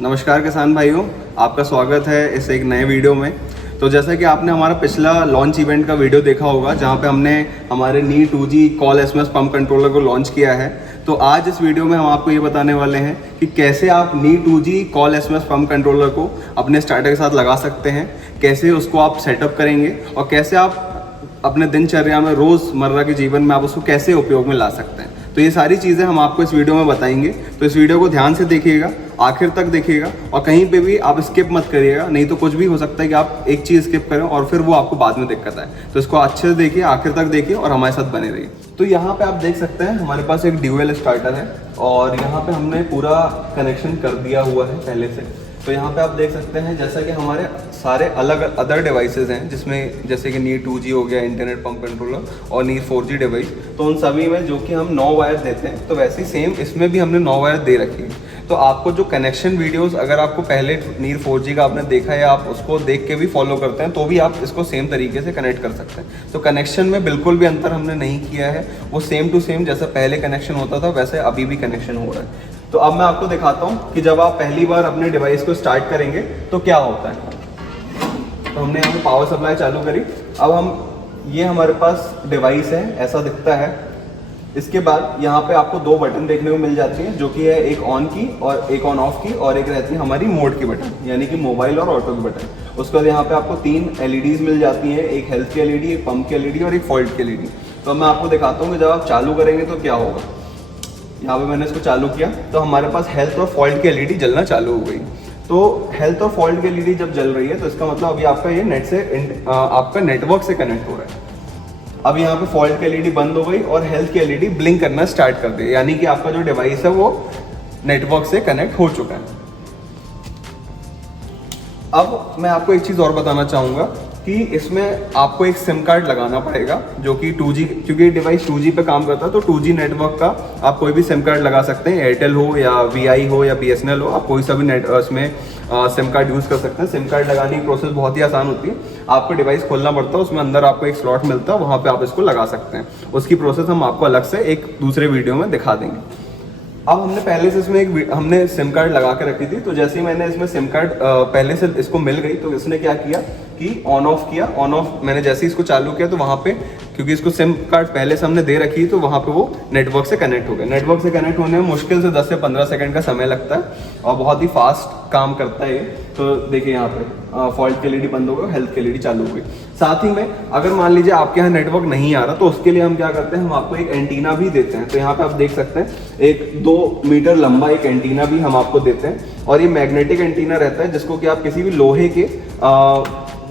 नमस्कार किसान भाइयों, आपका स्वागत है इस एक नए वीडियो में। तो जैसा कि आपने हमारा पिछला लॉन्च इवेंट का वीडियो देखा होगा जहां पे हमने हमारे नी 2G call SMS pump controller को लॉन्च किया है, तो आज इस वीडियो में हम आपको ये बताने वाले हैं कि कैसे आप नी 2G call SMS pump controller को अपने स्टार्टर के साथ लगा सकते हैं, कैसे उसको आप सेटअप करेंगे और कैसे आप अपने दिनचर्या में रोज़मर्रा के जीवन में आप उसको कैसे उपयोग में ला सकते हैं। तो ये सारी चीज़ें हम आपको इस वीडियो में बताएंगे, तो इस वीडियो को ध्यान से देखिएगा, आखिर तक देखिएगा और कहीं पे भी आप स्किप मत करिएगा, नहीं तो कुछ भी हो सकता है कि आप एक चीज़ स्किप करें और फिर वो आपको बाद में दिक्कत आए। तो इसको अच्छे से देखिए, आखिर तक देखिए और हमारे साथ बने रहिए। तो यहाँ पे आप देख सकते हैं हमारे पास एक ड्यूअल स्टार्टर है और यहाँ पे हमने पूरा कनेक्शन कर दिया हुआ है पहले से। तो यहाँ पे आप देख सकते हैं जैसा कि हमारे सारे अलग अदर डिवाइसेस हैं, जिसमें जैसे कि नी 2G हो गया इंटरनेट पंप कंट्रोलर और नी 4G डिवाइस, तो उन सभी में जो कि हम 9 वायर देते हैं, तो वैसे ही सेम इसमें भी हमने 9 वायर दे रखी है। तो आपको जो कनेक्शन वीडियोस अगर आपको पहले नी 4G का आपने देखा है, आप उसको देख के भी फॉलो करते हैं, तो भी आप इसको सेम तरीके से कनेक्ट कर सकते हैं। तो कनेक्शन में बिल्कुल भी अंतर हमने नहीं किया है, वो सेम टू सेम जैसा पहले कनेक्शन होता था वैसे अभी भी कनेक्शन हो रहा है। तो अब मैं आपको दिखाता हूँ कि जब आप पहली बार अपने डिवाइस को स्टार्ट करेंगे तो क्या होता है। तो हमने यहाँ पे पावर सप्लाई चालू करी। अब ये हमारे पास डिवाइस है, ऐसा दिखता है। इसके बाद यहाँ पे आपको 2 बटन देखने को मिल जाती हैं, जो कि है एक ऑन की और एक ऑन ऑफ की, और एक रहती है हमारी मोड की बटन, यानी कि मोबाइल और ऑटो की बटन। उसके बाद यहाँ पे आपको 3 LEDs मिल जाती हैं, एक हेल्थ की LED, एक पंप की LED और एक फॉल्ट की LED। तो मैं आपको दिखाता हूँ कि जब आप चालू करेंगे तो क्या होगा। यहाँ पे मैंने इसको चालू किया तो हमारे पास हेल्थ और फॉल्ट की LED जलना चालू हो गई। तो हेल्थ और फॉल्ट की LED जब जल रही है तो इसका मतलब अभी आपका ये नेट से आपका नेटवर्क से कनेक्ट हो रहा है। अब यहाँ पे फॉल्ट की LED बंद हो गई और हेल्थ की LED ब्लिंक करना स्टार्ट कर दी, यानी कि आपका जो डिवाइस है वो नेटवर्क से कनेक्ट हो चुका है। अब मैं आपको एक चीज़ और बताना चाहूँगा कि इसमें आपको एक सिम कार्ड लगाना पड़ेगा, जो कि 2G, क्योंकि डिवाइस 2G पे काम करता है, तो 2G नेटवर्क का आप कोई भी सिम कार्ड लगा सकते हैं। एयरटेल हो या VI हो या BSNL हो, आप कोई सा भी इसमें सिम कार्ड यूज़ कर सकते हैं। सिम कार्ड लगाने की प्रोसेस बहुत ही आसान होती है। आपको डिवाइस खोलना पड़ता है, उसमें अंदर आपको एक स्लॉट मिलता है, वहाँ पर आप इसको लगा सकते हैं। उसकी प्रोसेस हम आपको अलग से एक दूसरे वीडियो में दिखा देंगे। अब हमने पहले से इसमें हमने सिम कार्ड लगा के रखी थी, तो जैसे ही मैंने इसमें सिम कार्ड पहले से इसको मिल गई, तो इसने क्या किया कि ऑन ऑफ किया। ऑन ऑफ मैंने जैसे ही इसको चालू किया तो वहाँ पे, क्योंकि इसको सिम कार्ड पहले से हमने दे रखी है, तो वहाँ पे वो नेटवर्क से कनेक्ट हो गया। नेटवर्क से कनेक्ट होने में मुश्किल से 10 से 15 सेकंड का समय लगता है और बहुत ही फास्ट काम करता है ये। तो देखिए यहाँ पे फॉल्ट की LED बंद हो गई, हेल्थ की LED चालू हो गई। साथ ही में अगर मान लीजिए आपके यहाँ नेटवर्क नहीं आ रहा, तो उसके लिए हम क्या करते हैं, हम आपको एक एंटीना भी देते हैं। तो यहाँ पे आप देख सकते हैं एक 2 मीटर लंबा एक एंटीना भी हम आपको देते हैं, और ये मैग्नेटिक एंटीना रहता है, जिसको कि आप किसी भी लोहे के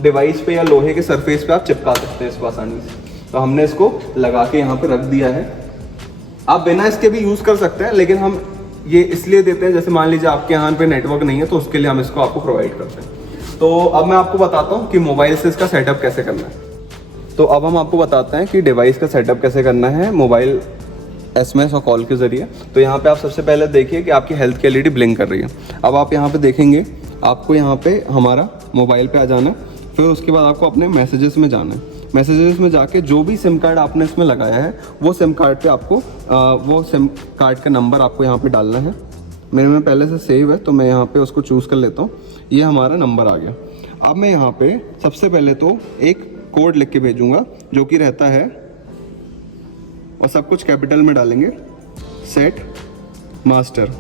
डिवाइस पे या लोहे के सरफेस पे आप चिपका सकते हैं इसको आसानी से। तो हमने इसको लगा के यहाँ पे रख दिया है। आप बिना इसके भी यूज़ कर सकते हैं, लेकिन हम ये इसलिए देते हैं, जैसे मान लीजिए आपके यहाँ पे नेटवर्क नहीं है, तो उसके लिए हम इसको आपको प्रोवाइड करते हैं। तो अब मैं आपको बताता हूँ कि मोबाइल से इसका सेटअप कैसे करना है। तो अब हम आपको बताते हैं कि डिवाइस का सेटअप कैसे करना है मोबाइल SMS और कॉल के ज़रिए। तो यहाँ पे आप सबसे पहले देखिए कि आपकी हेल्थ की LED ब्लिंक कर रही है। अब आप यहाँ पे देखेंगे, आपको यहाँ पे हमारा मोबाइल पे आ जाना है, फिर उसके बाद आपको अपने मैसेजेस में जाना है। मैसेजेस में जाके जो भी सिम कार्ड आपने इसमें लगाया है, वो सिम कार्ड पे आपको वो सिम कार्ड का नंबर आपको यहाँ पे डालना है। मेरे में पहले से सेव है, तो मैं यहाँ पे उसको चूज़ कर लेता हूँ। ये हमारा नंबर आ गया। अब मैं यहाँ पे सबसे पहले तो एक कोड लिख के भेजूँगा, जो कि रहता है, और सब कुछ कैपिटल में डालेंगे, सेट मास्टर।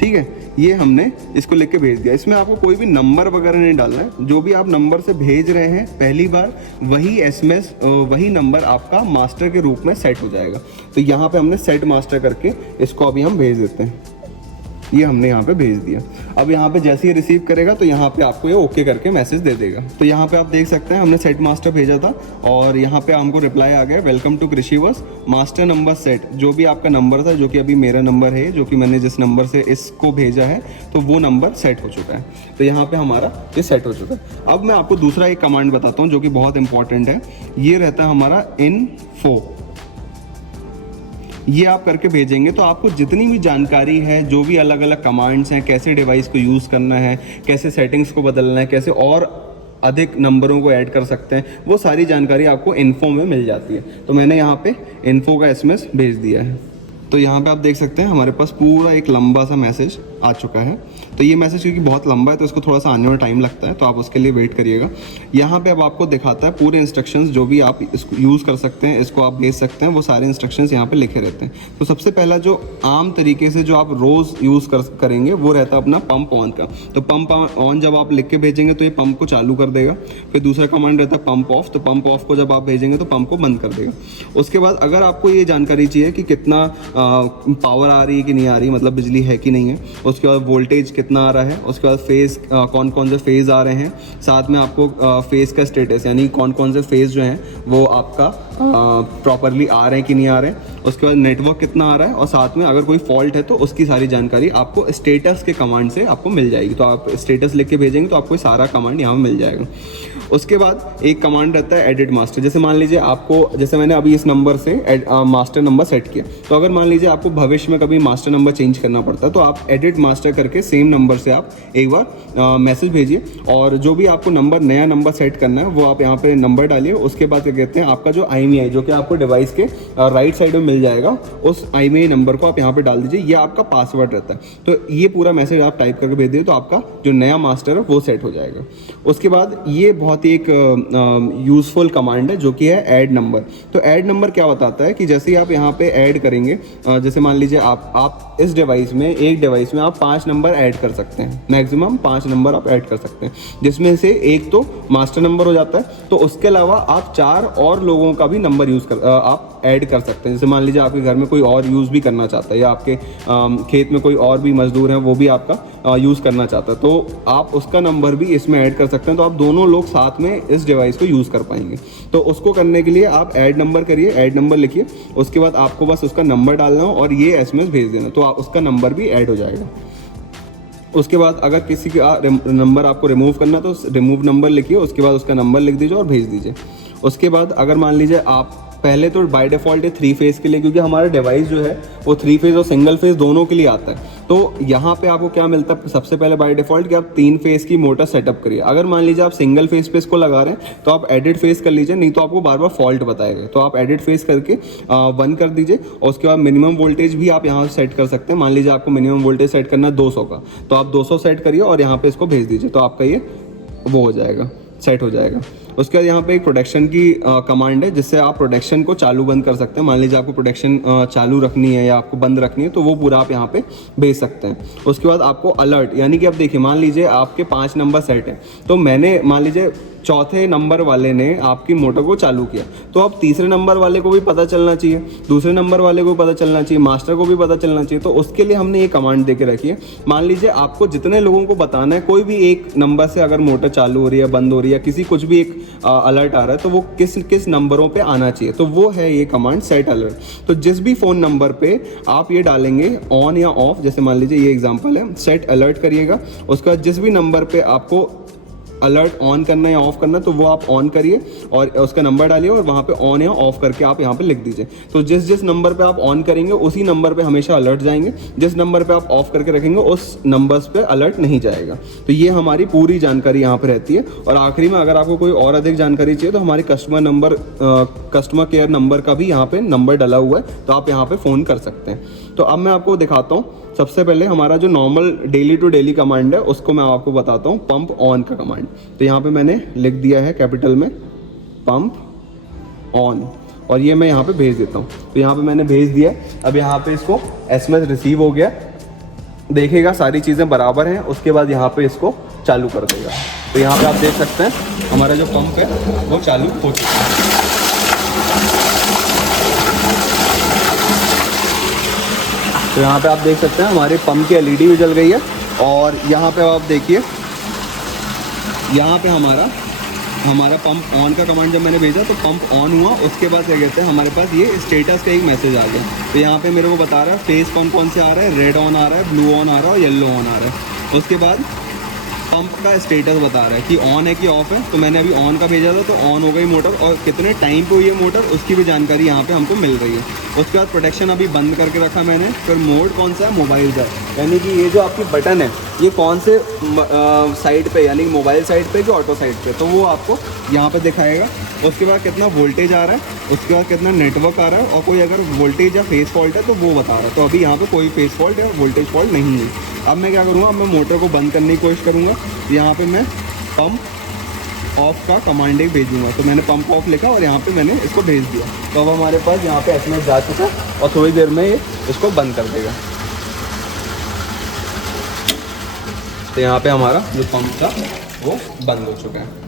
ठीक है, ये हमने इसको लिख के भेज दिया। इसमें आपको कोई भी नंबर वगैरह नहीं डालना है। जो भी आप नंबर से भेज रहे हैं पहली बार, वही SMS वही नंबर आपका मास्टर के रूप में सेट हो जाएगा। तो यहाँ पे हमने सेट मास्टर करके इसको अभी हम भेज देते हैं। ये हमने यहाँ पे भेज दिया। अब यहाँ पे जैसे ही रिसीव करेगा तो यहाँ पे आपको ये ओके करके मैसेज दे देगा। तो यहाँ पे आप देख सकते हैं हमने सेट मास्टर भेजा था और यहाँ पे हमको रिप्लाई आ गया, welcome to Krishivash master number set. जो भी आपका नंबर था, जो कि अभी मेरा नंबर है, जो कि मैंने जिस नंबर से इसको भेजा है, तो वो नंबर सेट हो चुका है। तो यहाँ पे हमारा ये सेट हो चुका है। अब मैं आपको दूसरा एक कमांड बताता हूँ जो कि बहुत इंपॉर्टेंट है। ये रहता है हमारा इन्फो। ये आप करके भेजेंगे तो आपको जितनी भी जानकारी है, जो भी अलग अलग कमांड्स हैं, कैसे डिवाइस को यूज़ करना है, कैसे सेटिंग्स को बदलना है, कैसे और अधिक नंबरों को ऐड कर सकते हैं, वो सारी जानकारी आपको इन्फो में मिल जाती है। तो मैंने यहाँ पे इन्फो का SMS भेज दिया है। तो यहाँ पे आप देख सकते हैं हमारे पास पूरा एक लंबा सा मैसेज आ चुका है। तो ये मैसेज क्योंकि बहुत लंबा है तो इसको थोड़ा सा आने में टाइम लगता है, तो आप उसके लिए वेट करिएगा। यहाँ पे अब आपको दिखाता है पूरे इंस्ट्रक्शंस जो भी आप इसको यूज़ कर सकते हैं, इसको आप भेज सकते हैं, वो सारे इंस्ट्रक्शंस यहाँ पे लिखे रहते हैं। तो सबसे पहला जो आम तरीके से जो आप रोज़ यूज़ करेंगे वो रहता है अपना पंप ऑन का। तो पंप ऑन जब आप लिख के भेजेंगे तो ये पंप को चालू कर देगा। फिर दूसरा कमांड रहता है पंप ऑफ, तो पंप ऑफ को जब आप भेजेंगे तो पंप को बंद कर देगा। उसके बाद अगर आपको ये जानकारी चाहिए कि कितना पावर आ रही है कि नहीं आ रही, मतलब बिजली है कि नहीं है, उसके बाद वोल्टेज कितना आ रहा है, उसके बाद फेज़ कौन कौन से फेज़ आ रहे हैं, साथ में आपको फेज़ का स्टेटस यानी कौन कौन से फेज़ जो हैं वो आपका प्रॉपरली आ रहे हैं कि नहीं आ रहे हैं, उसके बाद नेटवर्क कितना आ रहा है, और साथ में अगर कोई फॉल्ट है तो उसकी सारी जानकारी आपको स्टेटस के कमांड से आपको मिल जाएगी। तो आप स्टेटस लिख के भेजेंगे तो आपको सारा कमांड यहाँ मिल जाएगा। उसके बाद एक कमांड रहता है एडिट मास्टर। जैसे मान लीजिए आपको, जैसे मैंने अभी इस नंबर से मास्टर नंबर सेट किया, तो अगर मान लीजिए आपको भविष्य में कभी मास्टर नंबर चेंज करना पड़ता है तो आप एडिट मास्टर करके सेम नंबर से आप एक बार मैसेज भेजिए, और जो भी आपको नंबर नया नंबर सेट करना है वो आप यहाँ पे नंबर डालिए। उसके बाद क्या कहते हैं, आपका जो IMEI जो कि आपको डिवाइस के राइट साइड में मिल जाएगा, उस IMEI नंबर को आप यहाँ पे डाल दीजिए। ये आपका पासवर्ड रहता है। तो ये पूरा मैसेज आप टाइप करके भेज दिए तो आपका जो नया मास्टर है वो सेट हो जाएगा। उसके बाद ये बहुत ही एक यूज़फुल कमांड है जो कि है ऐड नंबर। तो ऐड नंबर क्या बताता है कि जैसे ही आप यहाँ पे ऐड करेंगे, जैसे मान लीजिए आप इस डिवाइस में, एक डिवाइस में आप 5 नंबर ऐड कर सकते हैं, मैक्सिमम 5 नंबर आप ऐड कर सकते हैं, जिसमें से एक तो मास्टर नंबर हो जाता है। तो उसके अलावा आप 4 और लोगों का भी नंबर आप ऐड कर सकते हैं। जैसे मान लीजिए आपके घर में कोई और यूज़ भी करना चाहता है, या आपके खेत में कोई और भी मजदूर हैं वो भी आपका यूज़ करना चाहता है, तो आप उसका नंबर भी इसमें ऐड कर सकते हैं। तो आप दोनों लोग साथ में इस डिवाइस को यूज़ कर पाएंगे। तो उसको करने के लिए आप ऐड नंबर करिए, ऐड नंबर लिखिए, उसके बाद आपको बस उसका नंबर डालना हो और ये SMS भेज देना, तो उसका नंबर भी ऐड हो जाएगा। उसके बाद अगर किसी का नंबर आपको रिमूव करना तो रिमूव नंबर लिखिए, उसके बाद उसका नंबर लिख दीजिए और भेज दीजिए। उसके बाद अगर मान लीजिए आप पहले तो बाय डिफ़ॉल्ट है 3 फेज़ के लिए, क्योंकि हमारा डिवाइस जो है वो 3 फेज़ और सिंगल फेज़ दोनों के लिए आता है। तो यहाँ पे आपको क्या मिलता है, सबसे पहले बाय डिफ़ॉल्ट कि आप 3 फेज़ की मोटर सेटअप करिए। अगर मान लीजिए आप सिंगल फेज़ पे इसको लगा रहे हैं तो आप एडिट फेज़ कर लीजिए, नहीं तो आपको बार बार फॉल्ट बताएगा। तो आप एडिट फेज़ करके बंद कर दीजिए, और उसके बाद मिनिमम वोल्टेज भी आप यहाँ सेट कर सकते हैं। मान लीजिए आपको मिनिमम वोल्टेज सेट करना है 200 का, तो आप 200 सेट करिए और यहाँ पे इसको भेज दीजिए, तो आपका ये वो हो जाएगा, सेट हो जाएगा। उसके बाद यहाँ पे एक प्रोटेक्शन की कमांड है, जिससे आप प्रोटेक्शन को चालू बंद कर सकते हैं। मान लीजिए आपको प्रोटेक्शन चालू रखनी है या आपको बंद रखनी है तो वो पूरा आप यहाँ पे भेज सकते हैं। उसके बाद आपको अलर्ट, यानी कि अब देखिए मान लीजिए आपके 5 नंबर सेट हैं, तो मैंने मान लीजिए चौथे नंबर वाले ने आपकी मोटर को चालू किया, तो अब तीसरे नंबर वाले को भी पता चलना चाहिए, दूसरे नंबर वाले को पता चलना चाहिए, मास्टर को भी पता चलना चाहिए। तो उसके लिए हमने ये कमांड दे के रखी है। मान लीजिए आपको जितने लोगों को बताना है, कोई भी एक नंबर से अगर मोटर चालू हो रही है, बंद हो रही है, किसी कुछ भी एक अलर्ट आ रहा है, तो वो किस किस नंबरों पे आना चाहिए, तो वो है ये कमांड सेट अलर्ट। तो जिस भी फ़ोन नंबर पे आप ये डालेंगे ऑन या ऑफ, जैसे मान लीजिए ये एग्जांपल है, सेट अलर्ट करिएगा। उसके बाद जिस भी नंबर पे आपको अलर्ट ऑन करना या ऑफ करना, तो वो आप ऑन करिए और उसका नंबर डालिए और वहाँ पे ऑन या ऑफ करके आप यहाँ पे लिख दीजिए। तो जिस जिस नंबर पे आप ऑन करेंगे उसी नंबर पे हमेशा अलर्ट जाएंगे, जिस नंबर पे आप ऑफ करके रखेंगे उस नंबर्स पे अलर्ट नहीं जाएगा। तो ये हमारी पूरी जानकारी यहाँ पे रहती है। और आखिरी में अगर आपको कोई और अधिक जानकारी चाहिए तो हमारी कस्टमर केयर नंबर का भी यहाँ पे नंबर डला हुआ है, तो आप यहाँ पे फ़ोन कर सकते हैं। तो अब मैं आपको दिखाता हूँ। सबसे पहले हमारा जो normal daily to daily command है उसको मैं आपको बताता हूँ, पंप ऑन का कमांड। तो यहाँ पे मैंने लिख दिया है कैपिटल में पंप ऑन, और ये मैं यहाँ पे भेज देता हूँ। तो यहाँ पे मैंने भेज दिया। अब यहाँ पे इसको SMS रिसीव हो गया, देखेगा सारी चीज़ें बराबर हैं, उसके बाद यहाँ पे इसको चालू कर देगा। तो यहाँ पे आप देख सकते हैं हमारा जो पंप है वो चालू हो चुका है। तो यहाँ पे आप देख सकते हैं हमारे पंप की LED भी जल गई है। और यहाँ पे आप देखिए, यहाँ पे हमारा पंप ऑन का कमांड जब मैंने भेजा तो पंप ऑन हुआ। उसके बाद क्या कहते हैं हमारे पास ये स्टेटस का एक मैसेज आ गया। तो यहाँ पे मेरे को बता रहा है फेस कौन कौन से आ रहा है, रेड ऑन आ रहा है, ब्लू ऑन आ रहा है और येलो ऑन आ रहा है। उसके बाद पंप का स्टेटस बता रहा है कि ऑन है कि ऑफ है। तो मैंने अभी ऑन का भेजा था तो ऑन हो गई मोटर, और कितने टाइम पे हुई है मोटर उसकी भी जानकारी यहाँ पे हमको मिल रही है। उसके बाद प्रोटेक्शन अभी बंद करके रखा मैंने। फिर मोड कौन सा है, मोबाइल का, यानी कि ये जो आपकी बटन है ये कौन से साइड पे, यानी कि मोबाइल साइड पे कि ऑटो साइड पे, तो वो आपको यहाँ पे दिखाएगा। उसके बाद कितना वोल्टेज आ रहा है, उसके बाद कितना नेटवर्क आ रहा है, और कोई अगर वोल्टेज या फेस फॉल्ट है तो वो बता रहा है। तो अभी यहाँ पे कोई फेस फॉल्ट या वोल्टेज फॉल्ट नहीं है। अब मैं क्या करूँगा, अब मैं मोटर को बंद करने की कोशिश करूँगा। यहाँ पे मैं पंप ऑफ का कमांड एक भेजूँगा। तो मैंने पंप ऑफ लिखा और यहाँ पे मैंने इसको भेज दिया। तो अब हमारे पास यहाँ पे SMS जा चुका है और थोड़ी देर में ये इसको बंद कर देगा। तो यहाँ पे हमारा जो पंप था वो बंद हो चुका है।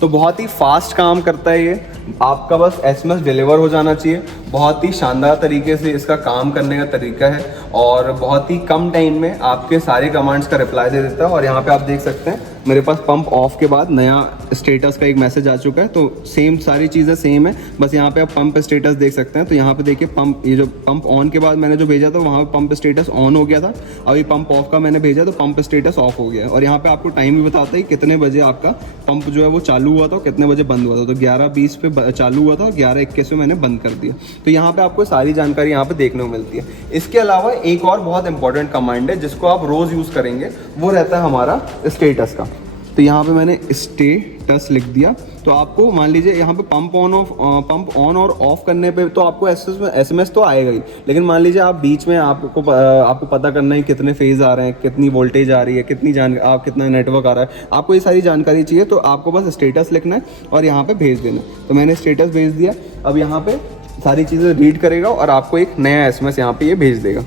तो बहुत ही फास्ट काम करता है ये, आपका बस SMS डिलीवर हो जाना चाहिए। बहुत ही शानदार तरीके से इसका काम करने का तरीका है और बहुत ही कम टाइम में आपके सारे कमांड्स का रिप्लाई दे देता है। और यहाँ पे आप देख सकते हैं मेरे पास पंप ऑफ के बाद नया स्टेटस का एक मैसेज आ चुका है। तो सेम सारी चीज़ें सेम है, बस यहाँ पे आप पंप स्टेटस देख सकते हैं। तो यहाँ पे देखिए पंप, ये जो पंप ऑन के बाद मैंने जो भेजा था वहाँ पे पंप स्टेटस ऑन हो गया था। अभी पंप ऑफ का मैंने भेजा तो पंप स्टेटस ऑफ हो गया है। और यहाँ पे आपको टाइम भी बताता है कितने बजे आपका पंप जो है वो चालू हुआ था और कितने बजे बंद हुआ था। तो 11:20 पे चालू हुआ था और 11:21 पे मैंने बंद कर दिया। तो यहाँ पे आपको सारी जानकारी यहाँ पे देखने को मिलती है। इसके अलावा एक और बहुत इंपॉर्टेंट कमांड है जिसको आप रोज़ यूज़ करेंगे, वो रहता है हमारा स्टेटस का। तो यहाँ पे मैंने स्टेटस लिख दिया। तो आपको मान लीजिए यहाँ पे पंप ऑन और ऑफ करने पे तो आपको SMS तो आएगा ही, लेकिन मान लीजिए आप बीच में आपको पता करना है कितने फेज आ रहे हैं, कितनी वोल्टेज आ रही है, कितना नेटवर्क आ रहा है, आपको ये सारी जानकारी चाहिए। तो आपको बस स्टेटस लिखना है और यहाँ पे भेज देना। तो मैंने स्टेटस भेज दिया। अब यहाँ पे सारी चीज़ें रीड करेगा और आपको एक नया SMS यहाँ पे ये भेज देगा।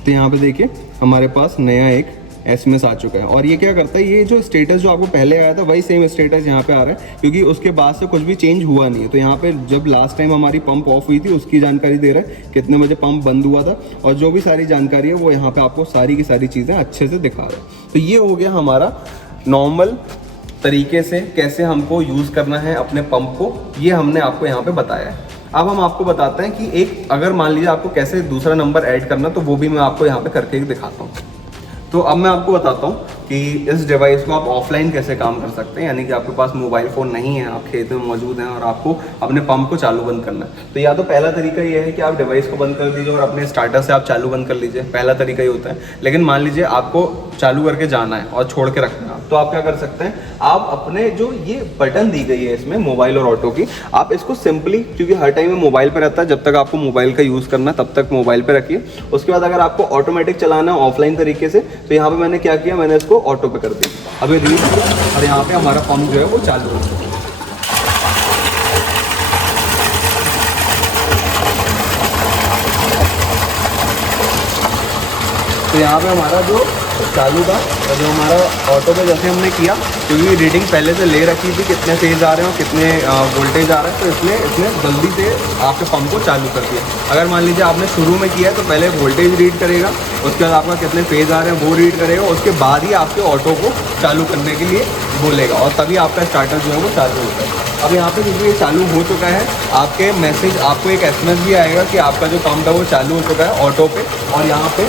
तो यहाँ पे देखिए हमारे पास नया एक SMS आ चुका है। और ये क्या करता है, ये जो स्टेटस जो आपको पहले आया था वही सेम स्टेटस यहाँ पे आ रहा है, क्योंकि उसके बाद से कुछ भी चेंज हुआ नहीं है। तो यहाँ पे जब लास्ट टाइम हमारी पंप ऑफ हुई थी उसकी जानकारी दे रहा है, कितने बजे पंप बंद हुआ था, और जो भी सारी जानकारी है वो यहाँ पे आपको सारी की सारी चीज़ें अच्छे से दिखा रहा है। तो ये हो गया हमारा नॉर्मल तरीके से कैसे हमको यूज़ करना है अपने पंप को, ये हमने आपको यहाँ पे बताया है। अब हम आपको बताते हैं कि एक अगर मान लीजिए आपको कैसे दूसरा नंबर ऐड करना, तो वो भी मैं आपको यहाँ पे करके दिखाता हूँ। तो अब मैं आपको बताता हूँ कि इस डिवाइस को आप ऑफलाइन कैसे काम कर सकते हैं, यानी कि आपके पास मोबाइल फ़ोन नहीं है, आप खेत में मौजूद हैं और आपको अपने पंप को चालू बंद करना है। तो या तो पहला तरीका ये है कि आप डिवाइस को बंद कर दीजिए और अपने स्टार्टर से आप चालू बंद कर लीजिए, पहला तरीका ये होता है। लेकिन मान लीजिए आपको चालू करके जाना है और छोड़ के रखना है, तो आप क्या कर सकते हैं, आप अपने जो ये बटन दी गई है इसमें मोबाइल और ऑटो की, आप इसको सिंपली, क्योंकि हर टाइम में मोबाइल पे रहता है, जब तक आपको मोबाइल का यूज़ करना है तब तक मोबाइल पे रखिए। उसके बाद अगर आपको ऑटोमेटिक चलाना है ऑफलाइन तरीके से, तो यहाँ पे मैंने क्या किया, मैंने इसको ऑटो पे कर दिया। अभी रीड किया और यहाँ पे हमारा पंप जो है वो चालू हो गया। तो यहाँ पे हमारा जो चालू था, जो हमारा ऑटो पे जैसे हमने किया, क्योंकि रीडिंग पहले से ले रखी थी कितने फेज आ रहे हैं और कितने वोल्टेज आ रहे हैं, तो इसलिए इसने जल्दी से आपके पंप को चालू कर दिया। अगर मान लीजिए आपने शुरू में किया है तो पहले वोल्टेज रीड करेगा, उसके बाद आपका कितने फेज आ रहे हैं वो रीड करेगा, उसके बाद ही आपके ऑटो को चालू करने के लिए बोलेगा और तभी आपका स्टार्टर जो है वो चालू होता है। अब यहाँ पे क्योंकि ये चालू हो चुका है, आपके मैसेज आपको एक SMS भी आएगा कि आपका जो पंप है वो चालू हो चुका है ऑटो पे। और यहाँ पे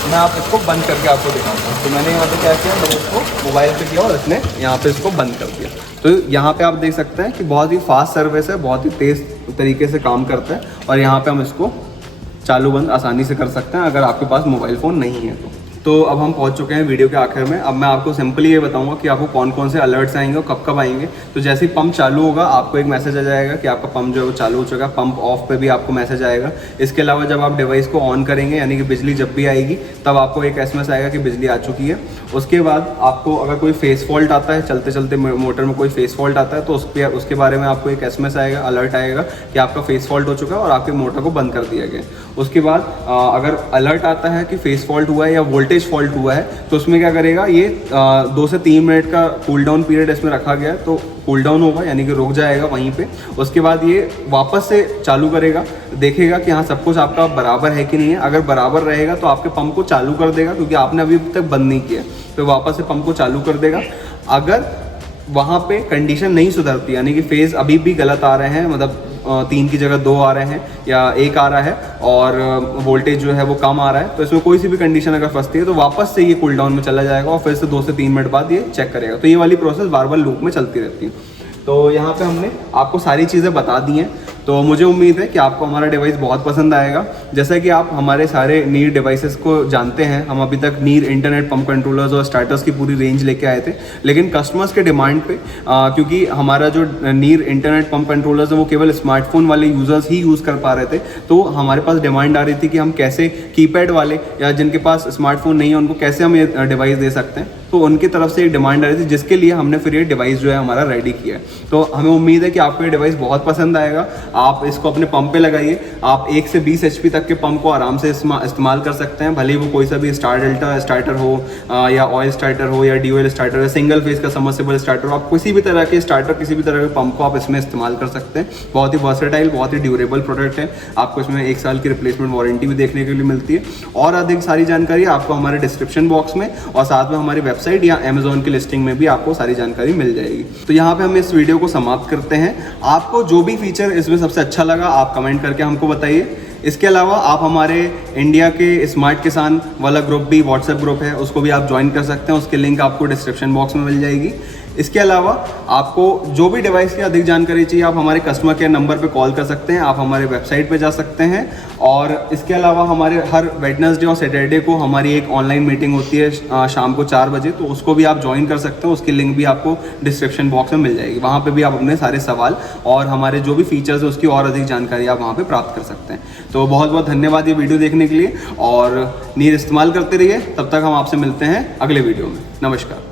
मैं आप इसको बंद करके आपको दिखाता हूँ। तो मैंने यहाँ पे क्या किया, मैंने इसको मोबाइल पे किया और इसने यहाँ पे इसको बंद कर दिया। तो यहाँ पे आप देख सकते हैं कि बहुत ही फास्ट सर्विस है, बहुत ही तेज़ तरीके से काम करता है और यहाँ पे हम इसको चालू बंद आसानी से कर सकते हैं अगर आपके पास मोबाइल फ़ोन नहीं है तो अब हम पहुंच चुके हैं वीडियो के आखिर में। अब मैं आपको सिंपली ये बताऊंगा कि आपको कौन कौन से अलर्ट्स आएंगे और कब कब आएंगे। तो जैसे ही पंप चालू होगा आपको एक मैसेज आ जाएगा कि आपका पंप जो है वो चालू हो चुका है। पंप ऑफ पे भी आपको मैसेज आएगा। इसके अलावा जब आप डिवाइस को ऑन करेंगे, यानी कि बिजली जब भी आएगी, तब आपको एक SMS आएगा कि बिजली आ चुकी है। उसके बाद आपको अगर कोई फेस फॉल्ट आता है, चलते चलते मोटर में कोई फेस फॉल्ट आता है, तो उसके बारे में आपको एक SMS आएगा, अलर्ट आएगा कि आपका फेस फॉल्ट हो चुका है और आपके मोटर को बंद कर दिया गया। उसके बाद अगर अलर्ट आता है कि फेस फॉल्ट हुआ है या वोल्टेज फॉल्ट हुआ है, तो उसमें क्या करेगा, ये 2 से 3 मिनट का कूल डाउन पीरियड इसमें रखा गया है। तो कूल डाउन होगा यानी कि रुक जाएगा वहीं पे। उसके बाद ये वापस से चालू करेगा, देखेगा कि हाँ सब कुछ आपका बराबर है कि नहीं है। अगर बराबर रहेगा तो आपके पंप को चालू कर देगा, क्योंकि आपने अभी तक बंद नहीं किया, तो वापस से पंप को चालू कर देगा। अगर वहाँ पे कंडीशन नहीं सुधरती, यानी कि फेज़ अभी भी गलत आ रहे हैं, मतलब 3 की जगह 2 आ रहे हैं या 1 आ रहा है और वोल्टेज जो है वो कम आ रहा है, तो इसमें कोई सी भी कंडीशन अगर फंसती है तो वापस से ये कूल डाउन में चला जाएगा और फिर से 2 से 3 मिनट बाद ये चेक करेगा। तो ये वाली प्रोसेस बार बार लूप में चलती रहती है। तो यहाँ पे हमने आपको सारी चीज़ें बता दी हैं। तो मुझे उम्मीद है कि आपको हमारा डिवाइस बहुत पसंद आएगा। जैसा कि आप हमारे सारे नीर डिवाइसेस को जानते हैं, हम अभी तक नीर इंटरनेट पंप कंट्रोलर्स और स्टार्टर्स की पूरी रेंज लेके आए थे, लेकिन कस्टमर्स के डिमांड पे क्योंकि हमारा जो नीर इंटरनेट पंप कंट्रोलर्स है वो केवल स्मार्टफोन वाले यूज़र्स ही यूज़ कर पा रहे थे, तो हमारे पास डिमांड आ रही थी कि हम कैसे कीपैड वाले या जिनके पास स्मार्टफोन नहीं है उनको कैसे हम ये डिवाइस दे सकते हैं। तो उनकी तरफ से एक डिमांड आ रही थी, जिसके लिए हमने फिर ये डिवाइस जो है हमारा रेडी किया है। तो हमें उम्मीद है कि आपको ये डिवाइस बहुत पसंद आएगा। आप इसको अपने पंप पे लगाइए, आप 1 से 20 HP तक के पंप को आराम से इस्तेमाल कर सकते हैं, भले ही वो कोई सा भी स्टार डेल्टा स्टार्टर हो या ऑयल स्टार्टर हो या ड्यूअल स्टार्टर या सिंगल फेस का सबमर्सिबल स्टार्टर हो। आप किसी भी तरह के स्टार्टर, किसी भी तरह के पंप को आप इसमें इस्तेमाल कर सकते हैं। बहुत ही वर्सेटाइल, बहुत ही ड्यूरेबल प्रोडक्ट है। आपको इसमें 1 साल की रिप्लेसमेंट वारंटी भी देखने के लिए मिलती है। और अधिक सारी जानकारी आपको हमारे डिस्क्रिप्शन बॉक्स में और साथ में हमारी वेबसाइट या Amazon की लिस्टिंग में भी आपको सारी जानकारी मिल जाएगी। तो यहाँ पे हम इस वीडियो को समाप्त करते हैं। आपको जो भी फीचर इसमें सबसे अच्छा लगा आप कमेंट करके हमको बताइए। इसके अलावा आप हमारे इंडिया के स्मार्ट किसान वाला ग्रुप भी, व्हाट्सएप ग्रुप है, उसको भी आप ज्वाइन कर सकते हैं। उसकी लिंक आपको डिस्क्रिप्शन बॉक्स में मिल जाएगी। इसके अलावा आपको जो भी डिवाइस की अधिक जानकारी चाहिए आप हमारे कस्टमर केयर नंबर पे कॉल कर सकते हैं, आप हमारे वेबसाइट पे जा सकते हैं। और इसके अलावा हमारे हर वेडनेसडे और सैटरडे को हमारी एक ऑनलाइन मीटिंग होती है शाम को 4 बजे, तो उसको भी आप ज्वाइन कर सकते हैं। उसकी लिंक भी आपको डिस्क्रिप्शन बॉक्स में मिल जाएगी। वहाँ पे भी आप अपने सारे सवाल और हमारे जो भी फीचर्स है उसकी और अधिक जानकारी आप वहाँ पे प्राप्त कर सकते हैं। तो बहुत बहुत धन्यवाद ये वीडियो देखने के लिए, और नीर इस्तेमाल करते रहिए। तब तक हम आपसे मिलते हैं अगले वीडियो में। नमस्कार।